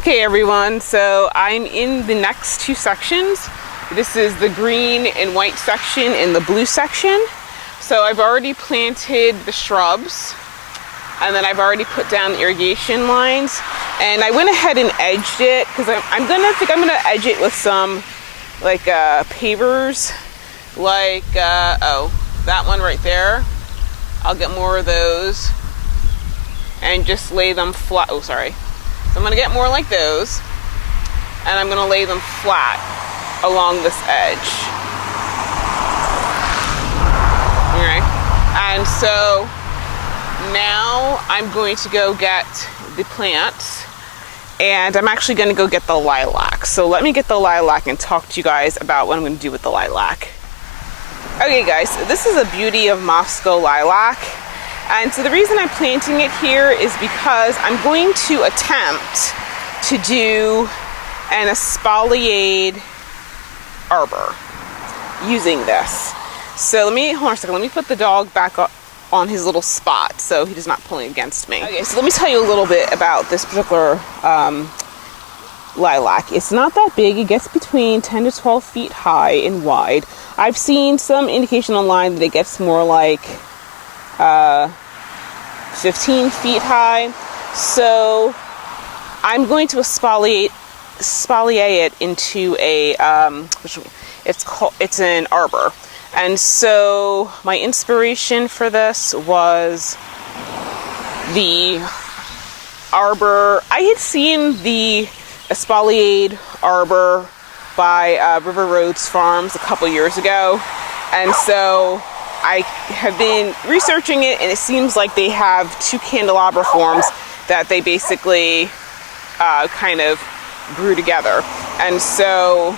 Okay everyone, so I'm in the next two sections. This is the green and white section and the blue section. So I've already planted the shrubs and then I've already put down the irrigation lines, and I went ahead and edged it because I'm gonna edge it with some like pavers, like oh, that one right there. I'll get more of those and just lay them flat. Oh, sorry. So I'm gonna get more like those, and I'm gonna lay them flat along this edge. Okay. And so now I'm going to go get the plants, and I'm actually gonna go get the lilac. So let me get the lilac and talk to you guys about what I'm gonna do with the lilac. Okay guys, so this is a beauty of Moscow lilac. And so the reason I'm planting it here is because I'm going to attempt to do an espaliered arbor using this. So hold on a second, let me put the dog back up on his little spot so he does not pull against me. Okay, so let me tell you a little bit about this particular lilac. It's not that big. It gets between 10 to 12 feet high and wide. I've seen some indication online that it gets more like 15 feet high. So I'm going to espalier it into a it's an arbor. And so my inspiration for this was the arbor. I had seen the espaliered arbor by River Roads Farms a couple years ago, and so I have been researching it, and it seems like they have two candelabra forms that they basically kind of grew together. And so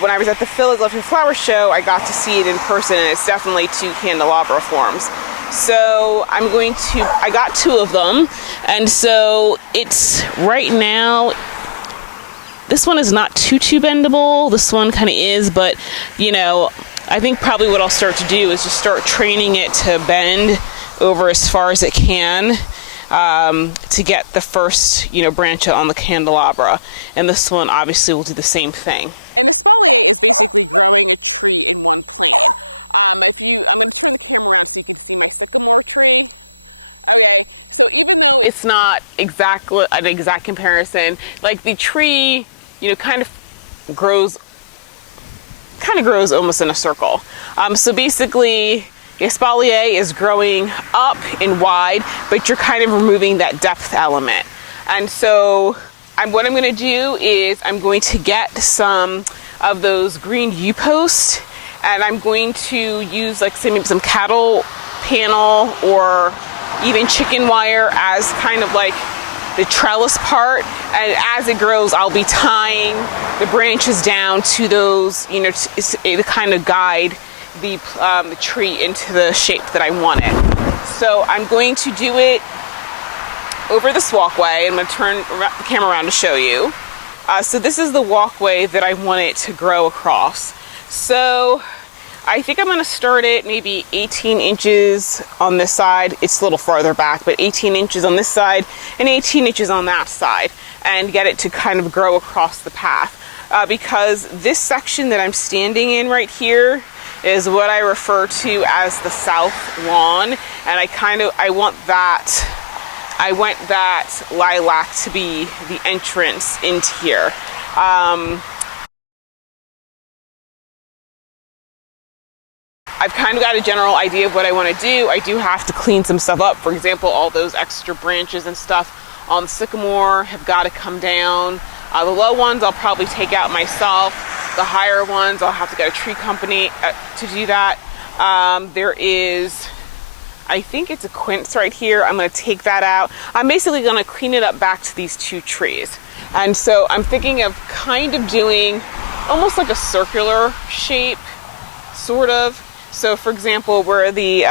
when I was at the Philadelphia Flower Show, I got to see it in person, and it's definitely two candelabra forms. So I got two of them, and so it's right now, this one is not too bendable. This one kind of is, but you know, I think probably what I'll start to do is just start training it to bend over as far as it can to get the first, branch on the candelabra. And this one obviously will do the same thing. It's not exactly an exact comparison. Like the tree, kind of grows almost in a circle. So basically, the espalier is growing up and wide, but you're kind of removing that depth element. And so what I'm going to do is I'm going to get some of those green U-posts, and I'm going to use maybe some cattle panel or even chicken wire as kind of like the trellis part, and as it grows I'll be tying the branches down to those, to kind of guide the tree into the shape that I want it. So I'm going to do it over this walkway. I'm going to turn the camera around to show you. So this is the walkway that I want it to grow across. So I think I'm going to start it maybe 18 inches on this side. It's a little farther back, but 18 inches on this side and 18 inches on that side, and get it to kind of grow across the path. Because this section that I'm standing in right here is what I refer to as the south lawn, and I want that lilac to be the entrance into here. I've kind of got a general idea of what I want to do. I do have to clean some stuff up. For example, all those extra branches and stuff on the sycamore have got to come down. The low ones I'll probably take out myself. The higher ones I'll have to get a tree company to do that. There is, I think it's a quince right here. I'm going to take that out. I'm basically going to clean it up back to these two trees. And so I'm thinking of kind of doing almost like a circular shape, sort of. So for example, where the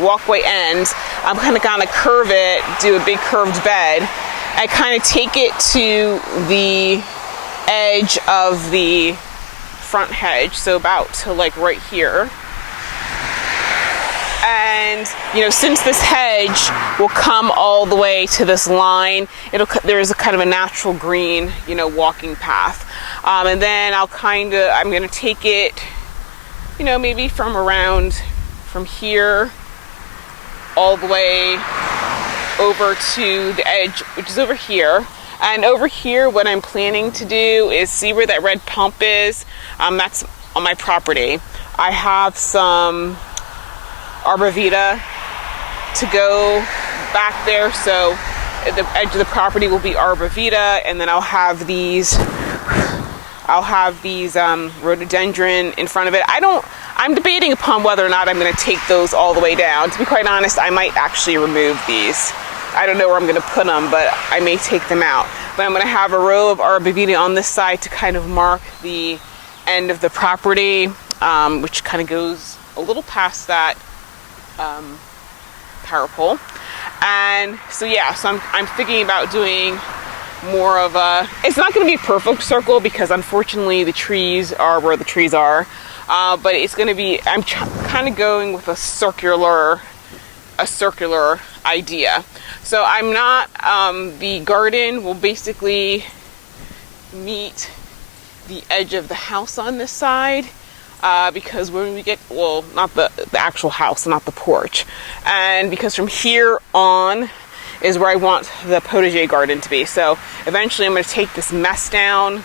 walkway ends, I'm kind of gonna curve it, do a big curved bed, and kind of take it to the edge of the front hedge, so about to like right here. And And, you know, since this hedge will come all the way to this line, there's a kind of a natural green, you know, walking path. And then I'm going to take it, you know, maybe from here all the way over to the edge, which is over here. And over here, what I'm planning to do is see where that red pump is. That's on my property. I have some arborvitae to go back there, so at the edge of the property will be arborvitae, and then I'll have these rhododendron in front of it. I'm debating upon whether or not I'm going to take those all the way down. To be quite honest, I might actually remove these. I don't know where I'm going to put them, but I may take them out. But I'm going to have a row of arborvitae on this side to kind of mark the end of the property, which kind of goes a little past that power pole. And so yeah, so I'm thinking about doing more of it's not going to be a perfect circle because unfortunately the trees are where the trees are, but it's going to be, I'm kind of going with a circular idea. So I'm not, the garden will basically meet the edge of the house on this side, because when we get, well, not the actual house, not the porch, and because from here on is where I want the potager garden to be. So eventually I'm going to take this mess down.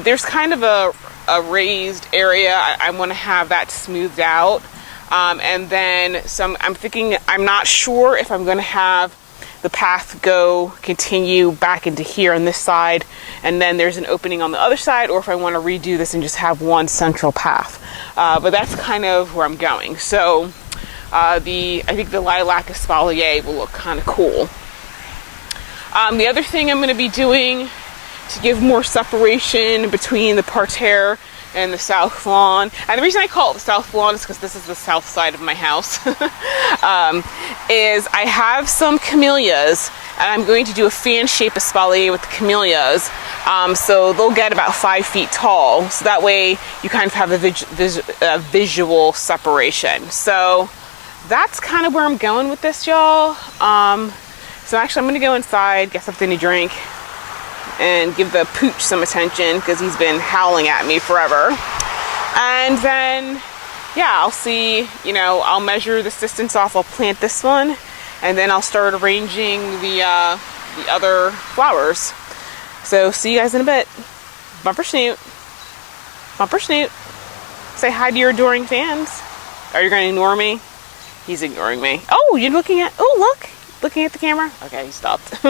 There's kind of a raised area. I want to have that smoothed out. And then I'm thinking, I'm not sure if I'm going to have the path continue back into here on this side, and then there's an opening on the other side, or if I want to redo this and just have one central path. But that's kind of where I'm going. So I think the lilac espalier will look kind of cool. The other thing I'm going to be doing to give more separation between the parterre and the south lawn, and the reason I call it the south lawn is because this is the south side of my house, is I have some camellias, and I'm going to do a fan-shaped espalier with the camellias, so they'll get about 5 feet tall, so that way you kind of have a visual separation. So that's kind of where I'm going with this, y'all. So actually I'm going to go inside, get something to drink, and give the pooch some attention because he's been howling at me forever. And then, yeah, I'll see, you know, I'll measure this distance off. I'll plant this one, and then I'll start arranging the other flowers. So see you guys in a bit. Bumper snoot. Bumper snoot. Say hi to your adoring fans. Are you going to ignore me? He's ignoring me. Oh, you're looking at, oh, look. Looking at the camera? Okay, he stopped.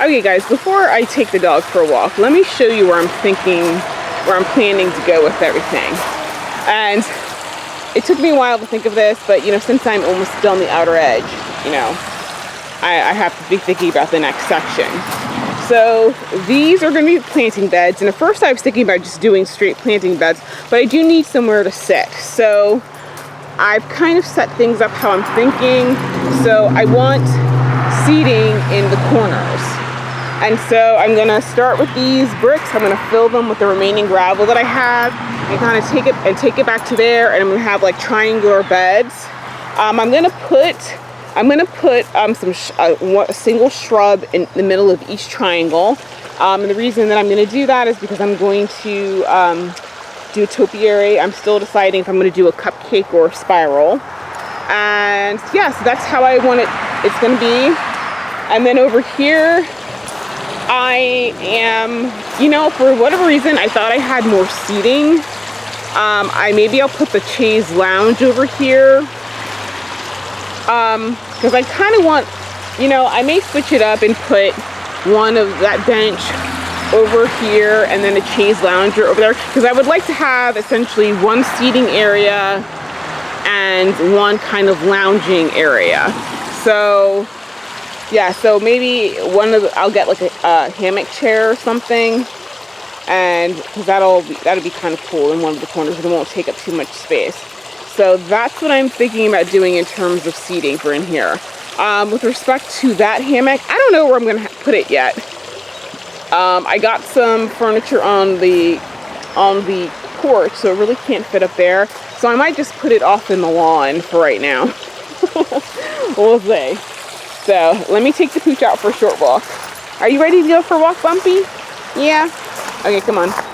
Okay guys, before I take the dog for a walk, let me show you where I'm planning to go with everything. And it took me a while to think of this, but you know, since I'm almost done the outer edge, you know, I have to be thinking about the next section. So these are going to be planting beds, and at first I was thinking about just doing straight planting beds, but I do need somewhere to sit. So I've kind of set things up how I'm thinking. So I want seating in the corners. And so I'm going to start with these bricks. I'm going to fill them with the remaining gravel that I have and kind of take it back to there, and I'm going to have like triangular beds. I'm going to put a single shrub in the middle of each triangle. And the reason that I'm going to do that is because I'm going to do a topiary. I'm still deciding if I'm going to do a cupcake or a spiral. And yeah, so that's how I want it's going to be. And then over here, I am, you know, for whatever reason, I thought I had more seating. Maybe I'll put the chaise lounge over here. Because I kind of want, you know, I may switch it up and put one of that bench over here and then a chaise lounger over there. Because I would like to have essentially one seating area and one kind of lounging area. So yeah, so maybe I'll get like a hammock chair or something, and because that'll be kind of cool in one of the corners, but it won't take up too much space. So that's what I'm thinking about doing in terms of seating for in here. With respect to that hammock, I don't know where I'm going to put it yet. I got some furniture on the porch, so it really can't fit up there. So I might just put it off in the lawn for right now. We'll see. So let me take the pooch out for a short walk. Are you ready to go for a walk, Bumpy? Yeah? Okay, come on.